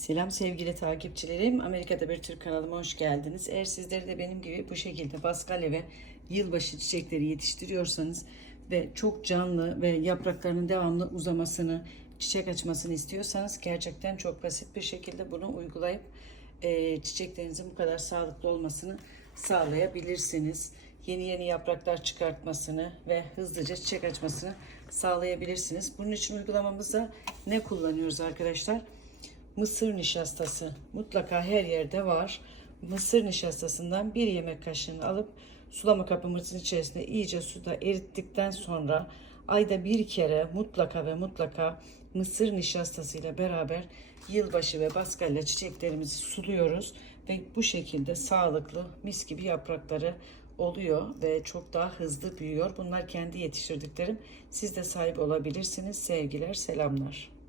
Selam sevgili takipçilerim. Amerika'da bir Türk kanalıma hoş geldiniz. Eğer sizleri de benim gibi bu şekilde paskalya ve yılbaşı çiçekleri yetiştiriyorsanız ve çok canlı ve yapraklarının devamlı uzamasını, çiçek açmasını istiyorsanız gerçekten çok basit bir şekilde bunu uygulayıp e, çiçeklerinizin bu kadar sağlıklı olmasını sağlayabilirsiniz. Yeni yeni yapraklar çıkartmasını ve hızlıca çiçek açmasını sağlayabilirsiniz. Bunun için uygulamamızda ne kullanıyoruz arkadaşlar? Mısır nişastası mutlaka her yerde var. Mısır nişastasından bir yemek kaşığını alıp sulama kabımızın içerisinde iyice suda erittikten sonra ayda bir kere mutlaka ve mutlaka mısır nişastasıyla beraber yılbaşı ve baskalya çiçeklerimizi suluyoruz ve bu şekilde sağlıklı mis gibi yaprakları oluyor ve çok daha hızlı büyüyor. Bunlar kendi yetiştirdiklerim. Siz de sahip olabilirsiniz. Sevgiler, selamlar.